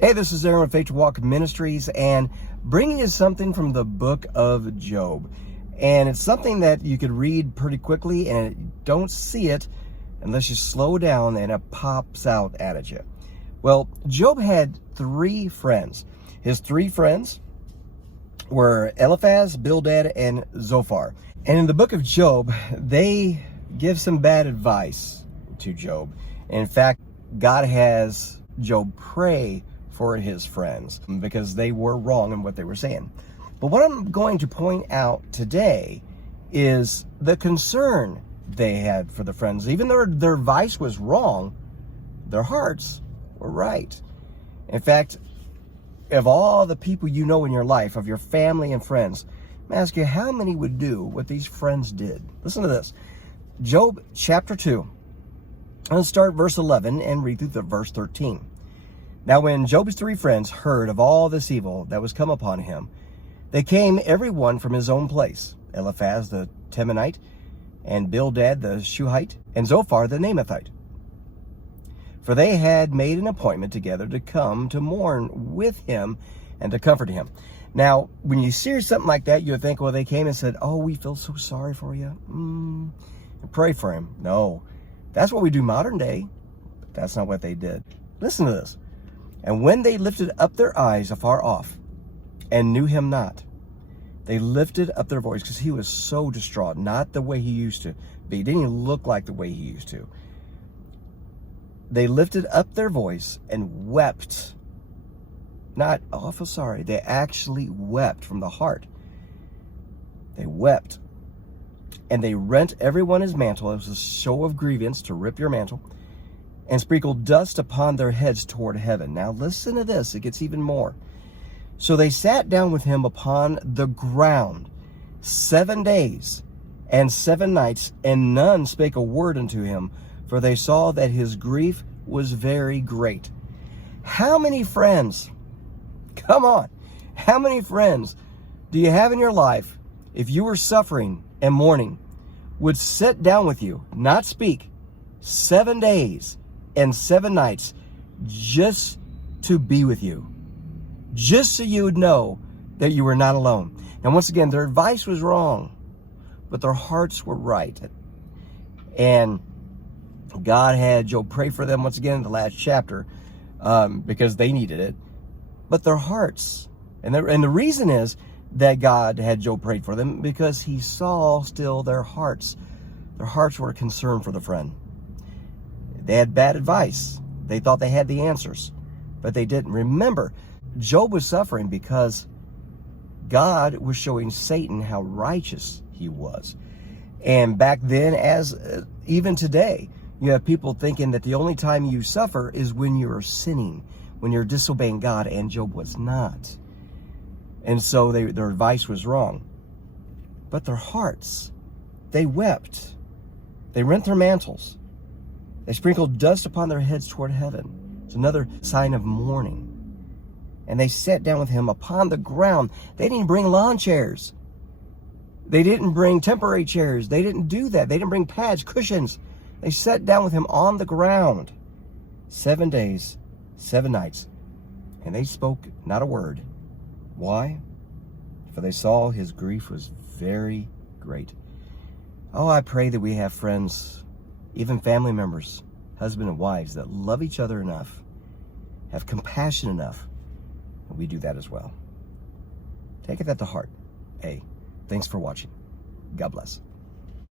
Hey, this is Aaron with Walk Ministries, and bringing you something from the book of Job. And it's something that you could read pretty quickly, and you don't see it unless you slow down and it pops out at you. Well, Job had three friends. His three friends were Eliphaz, Bildad, and Zophar. And in the book of Job, they give some bad advice to Job. In fact, God has Job pray for his friends because they were wrong in what they were saying. But what I'm going to point out today is the concern they had for the friends. Even though their advice was wrong, their hearts were right. In fact, of all the people you know in your life, of your family and friends, I'm ask you, how many would do what these friends did? Listen to this. Job chapter 2. I'm going to start verse 11 and read through the verse 13. Now when Job's three friends heard of all this evil that was come upon him, they came every one from his own place, Eliphaz the Temanite, and Bildad the Shuhite, and Zophar the Naamathite. For they had made an appointment together to come to mourn with him and to comfort him. Now, when you hear something like that, you would think, well, they came and said, oh, we feel so sorry for you. And pray for him. No, that's what we do modern day. But that's not what they did. Listen to this. And when they lifted up their eyes afar off and knew him not, they lifted up their voice, because he was so distraught, not the way he used to be. He didn't even look like the way he used to. They lifted up their voice and wept. Not, oh, I feel sorry. They actually wept from the heart. They wept. And they rent everyone his mantle. It was a show of grievance to rip your mantle. And sprinkled dust upon their heads toward heaven. Now listen to this, it gets even more. So they sat down with him upon the ground 7 days and 7 nights, and none spake a word unto him, for they saw that his grief was very great. How many friends, come on, how many friends do you have in your life, if you were suffering and mourning, would sit down with you, not speak, 7 days and 7 nights, just to be with you, just so you would know that you were not alone? And once again, their advice was wrong, but their hearts were right. And God had Job pray for them once again in the last chapter, because they needed it. But their hearts, and the reason is that God had Job pray for them, because he saw still their hearts. Their hearts were concerned for the friend. They had bad advice. They thought they had the answers, but they didn't. Remember, Job was suffering because God was showing Satan how righteous he was. And back then, as even today, you have people thinking that the only time you suffer is when you're sinning, when you're disobeying God, and Job was not. And so their advice was wrong. But their hearts, they wept. They rent their mantles. They sprinkled dust upon their heads toward heaven. It's another sign of mourning. And they sat down with him upon the ground. They didn't bring lawn chairs. They didn't bring temporary chairs. They didn't do that. They didn't bring pads, cushions. They sat down with him on the ground 7 days, 7 nights. And they spoke not a word. Why? For they saw his grief was very great. Oh, I pray that we have friends, even family members, husband and wives, that love each other enough, have compassion enough, and we do that as well. Take that to heart. Hey, thanks for watching. God bless.